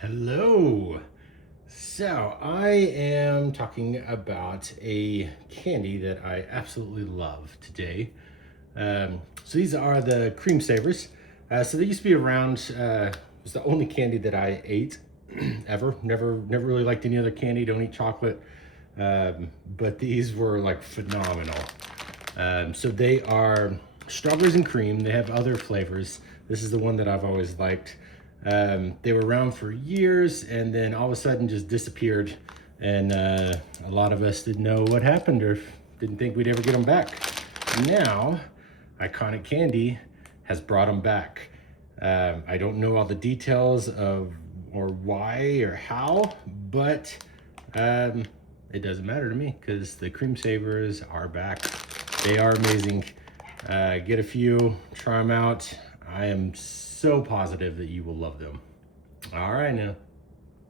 Hello. So I am talking about a candy that I absolutely love today. So these are the cream savers. So they used to be around. It was the only candy that I ate ever. Never really liked any other candy. Don't eat chocolate. But these were like phenomenal. So they are strawberries and cream. They have other flavors. This is the one that I've always liked. They were around for years and then all of a sudden just disappeared. And a lot of us didn't know what happened or didn't think we'd ever get them back. Now, Iconic Candy has brought them back. I don't know all the details of or why or how, but it doesn't matter to me because the cream savers are back. They are amazing. Get a few, try them out. I am so positive that you will love them. All right now.